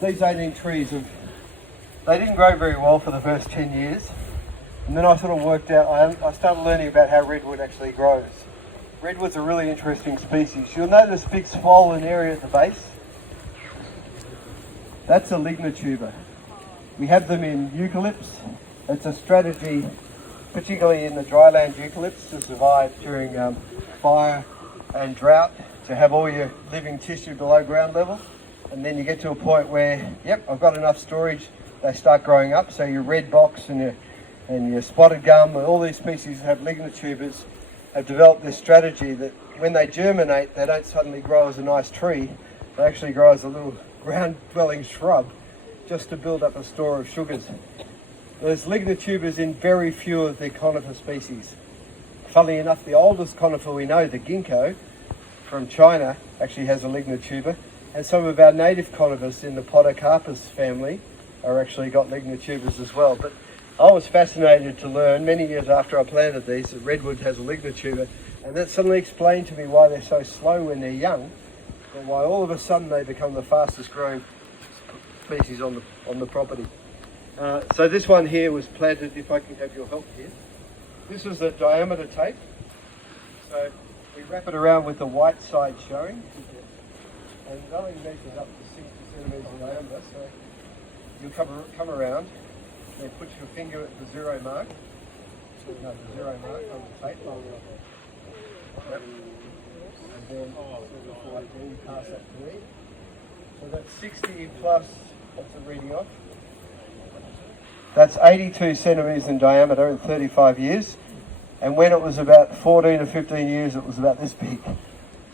these 18 trees, they didn't grow very well for the first 10 years. And then I sort of worked out, I started learning about how redwood actually grows. Redwood's a really interesting species. You'll notice a big swollen area at the base. That's a lignotuber. We have them in eucalypts. It's a strategy, particularly in the dryland eucalypts, to survive during fire and drought, to have all your living tissue below ground level. And then you get to a point where, yep, I've got enough storage, they start growing up. So your red box and your spotted gum, and all these species have lignotubers, have developed this strategy that when they germinate, they don't suddenly grow as a nice tree. They actually grow as a little ground-dwelling shrub, just to build up a store of sugars. There's lignotubers in very few of the conifer species. Funnily enough, the oldest conifer we know, the ginkgo, from China, actually has a lignotuber, and some of our native conifers in the Podocarpus family are actually got lignotubers as well. But I was fascinated to learn many years after I planted these that redwood has a lignotuber, and that suddenly explained to me why they're so slow when they're young, but why all of a sudden they become the fastest growing species on the property. So this one here was planted, if I can have your help here. This is a diameter tape. So we wrap it around with the white side showing, and it only measures up to 60 centimetres in diameter. So you'll come around. Then put your finger at the zero mark. No, the zero mark on the tape. Yep. And then you pass that to me. So that's 60 plus, what's the reading off? That's 82 centimetres in diameter in 35 years. And when it was about 14 or 15 years, it was about this big.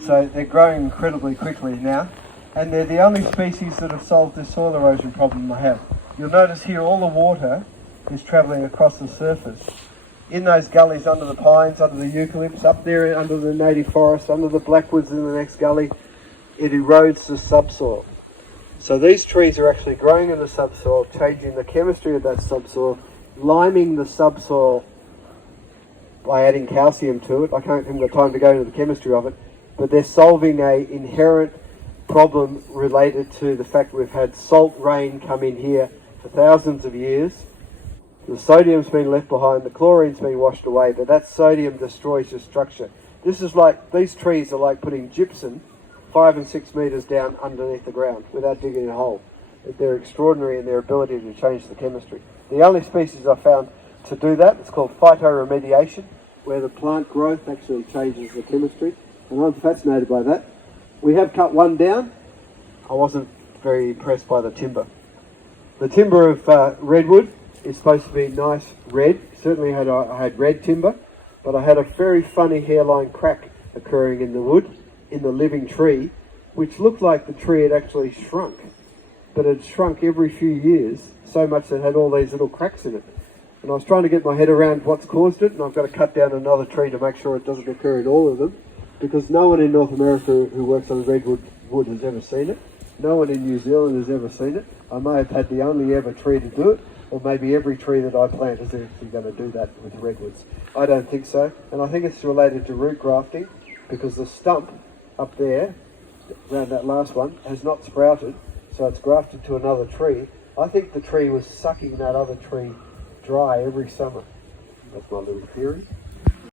So they're growing incredibly quickly now. And they're the only species that have solved this soil erosion problem I have. You'll notice here all the water is travelling across the surface. In those gullies under the pines, under the eucalypts, up there under the native forest, under the blackwoods in the next gully, it erodes the subsoil. So these trees are actually growing in the subsoil, changing the chemistry of that subsoil, liming the subsoil by adding calcium to it. I can't have the time to go into the chemistry of it, but they're solving an inherent problem related to the fact we've had salt rain come in here for thousands of years. The sodium's been left behind, the chlorine's been washed away, but that sodium destroys your structure. This is like, these trees are like putting gypsum 5 and 6 metres down underneath the ground without digging a hole. They're extraordinary in their ability to change the chemistry. The only species I've found to do that, it's called phytoremediation, where the plant growth actually changes the chemistry, and I'm fascinated by that. We have cut one down. I wasn't very impressed by the timber. The timber of redwood is supposed to be nice red. Certainly I had red timber, but I had a very funny hairline crack occurring in the wood, in the living tree, which looked like the tree had actually shrunk. But it shrunk every few years, so much that it had all these little cracks in it. And I was trying to get my head around what's caused it, and I've got to cut down another tree to make sure it doesn't occur in all of them, because no one in North America who works on redwood wood has ever seen it. No one in New Zealand has ever seen it. I may have had the only ever tree to do it, or maybe every tree that I plant is actually going to do that with the redwoods. I don't think so, and I think it's related to root grafting, because the stump up there, around that last one, has not sprouted, so it's grafted to another tree. I think the tree was sucking that other tree dry every summer. That's my little theory.